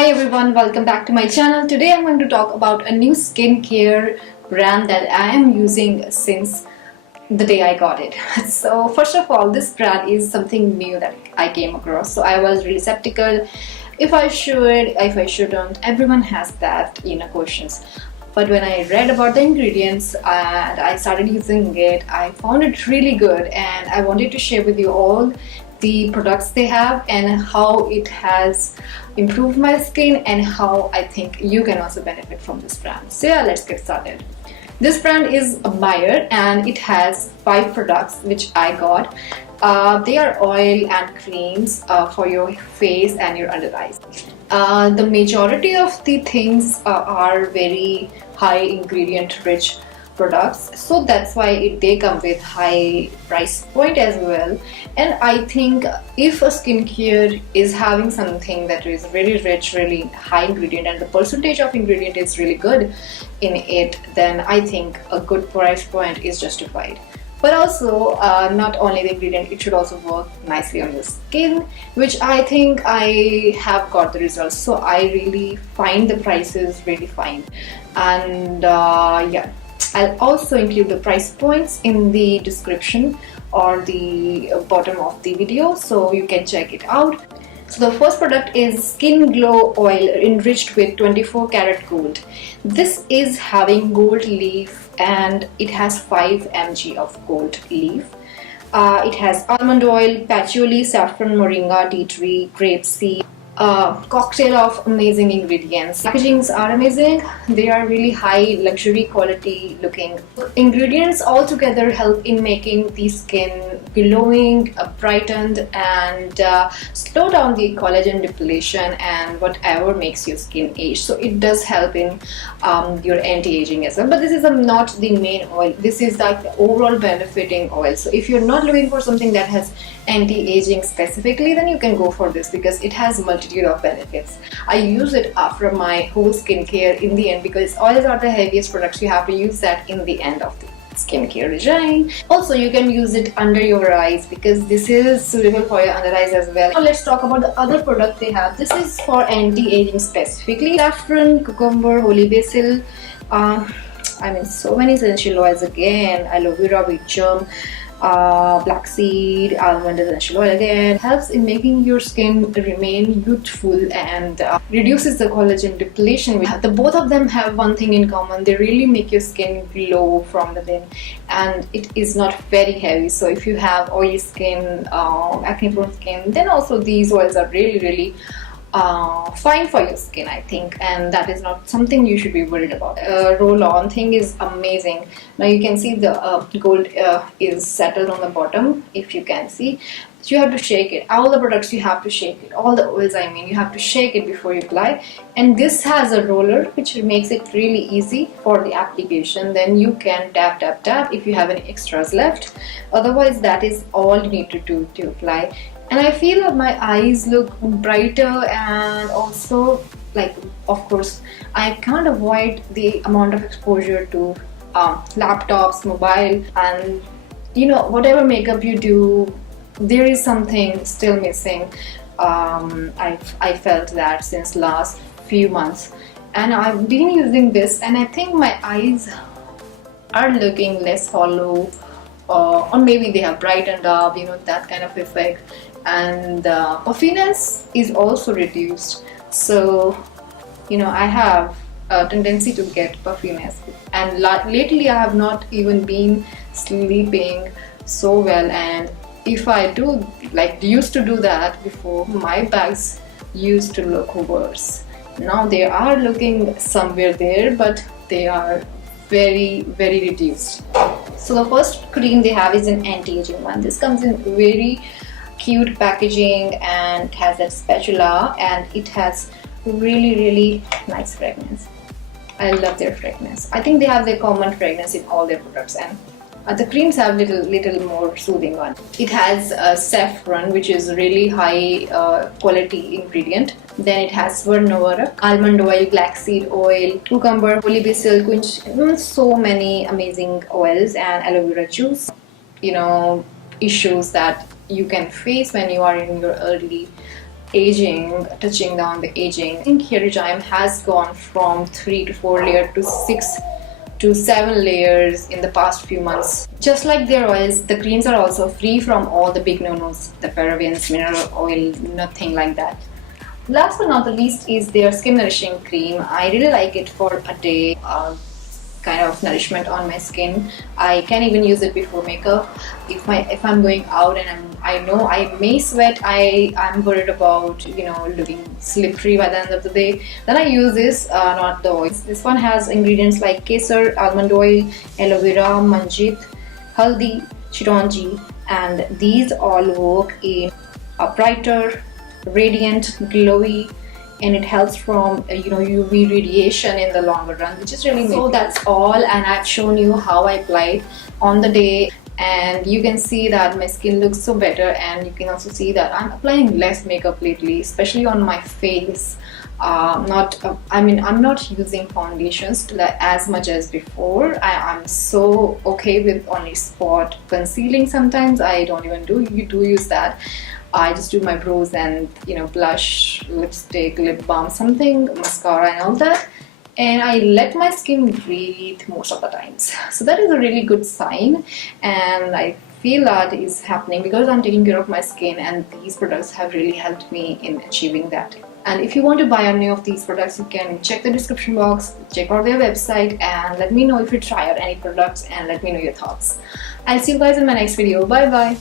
Hi everyone, welcome back to my channel. Today I'm going to talk about a new skincare brand that I am using since the day I got it. So first of all, this brand is something new that I came across. So I was really skeptical if I should, if I shouldn't. Everyone has that, questions. But when I read about the ingredients and I started using it, I found it really good, and I wanted to share with you all the products they have and how it has improved my skin and how I think you can also benefit from this brand. So yeah, let's get started. This brand is Myrrh and it has 5 products which I got. They are oil and creams for your face and your under eyes. The majority of the things are very high ingredient rich products, so that's why they come with high price point as well. And I think if a skincare is having something that is really rich, really high ingredient, and the percentage of ingredient is really good in it, then I think a good price point is justified. But also, not only the ingredient, it should also work nicely on your skin, which I think I have got the results. So I really find the prices really fine. And yeah, I'll also include the price points in the description or the bottom of the video so you can check it out. So the first product is Skin Glow Oil enriched with 24 karat gold. This is having gold leaf and it has 5 mg of gold leaf. It has almond oil, patchouli, saffron, moringa, tea tree, grapeseed. Cocktail of amazing ingredients. Packagings are amazing. They are really high luxury quality looking. Ingredients all together help in making the skin glowing, brightened, and slow down the collagen depletion and whatever makes your skin age. So it does help in your anti-aging as well. But this is not the main oil. This is like the overall benefiting oil. So if you're not looking for something that has anti-aging specifically, then you can go for this because it has multitude of benefits. I use it after my whole skincare in the end because oils are the heaviest products. You have to use that in the end of the skincare regime. Also, you can use it under your eyes because this is suitable for your under eyes as well. Now let's talk about the other product they have. This is for anti-aging specifically. Saffron, cucumber, holy basil, so many essential oils again, aloe vera, wheat germ, black seed, almond essential oil again. Helps in making your skin remain youthful and reduces the collagen depletion. The both of them have one thing in common: they really make your skin glow from within, and it is not very heavy. So if you have oily skin, acne prone skin, then also these oils are really fine for your skin, I think, and that is not something you should be worried about. Roll-on thing is amazing. Now you can see the gold is settled on the bottom, if you can see. So you have to shake it. All the products you have to shake it. All the oils, you have to shake it before you apply. And this has a roller which makes it really easy for the application. Then you can tap if you have any extras left. Otherwise, that is all you need to do to apply. And I feel that my eyes look brighter, and also, of course, I can't avoid the amount of exposure to laptops, mobile, and whatever makeup you do, there is something still missing. I felt that since last few months, and I've been using this, and I think my eyes are looking less hollow, or maybe they have brightened up, that kind of effect. And puffiness is also reduced. So I have a tendency to get puffiness, and lately I have not even been sleeping so well. And if I do, used to do that before, my bags used to look worse. Now they are looking somewhere there, but they are very reduced. So the first cream they have is an anti-aging one. This comes in very cute packaging and has that spatula, and it has really nice fragrance. I love their fragrance. I think they have their common fragrance in all their products, and the creams have little more soothing one. It has saffron, which is really high quality ingredient. Then it has swarnovara, almond oil, black seed oil, cucumber, holy basil, quince, so many amazing oils, and aloe vera juice. Issues that you can face when you are in your early aging, touching down the aging. I think hair regime has gone from 3 to 4 layers to 6 to 7 layers in the past few months. Just like their oils, the creams are also free from all the big no-nos, the parabens, mineral oil, nothing like that. Last but not the least is their skin nourishing cream. I really like it for a day, kind of nourishment on my skin. I can even use it before makeup. If I'm going out and I know I may sweat, I'm worried about looking slippery by the end of the day, then I use this, not the oils. This one has ingredients like kesar, almond oil, aloe vera, manjit, haldi, chironji, and these all work in a brighter, radiant, glowy, and it helps from UV radiation in the longer run, which is really amazing. So that's all, and I've shown you how I apply it on the day, and you can see that my skin looks so better, and you can also see that I'm applying less makeup lately, especially on my face. I'm not using foundations as much as before. I'm so okay with only spot concealing. Sometimes I don't even do use that. I just do my brows and blush, lipstick, lip balm, something, mascara and all that, and I let my skin breathe most of the times. So that is a really good sign, and I feel that is happening because I'm taking care of my skin, and these products have really helped me in achieving that. And if you want to buy any of these products, you can check the description box, check out their website, and let me know if you try out any products, and let me know your thoughts. I'll see you guys in my next video. Bye bye.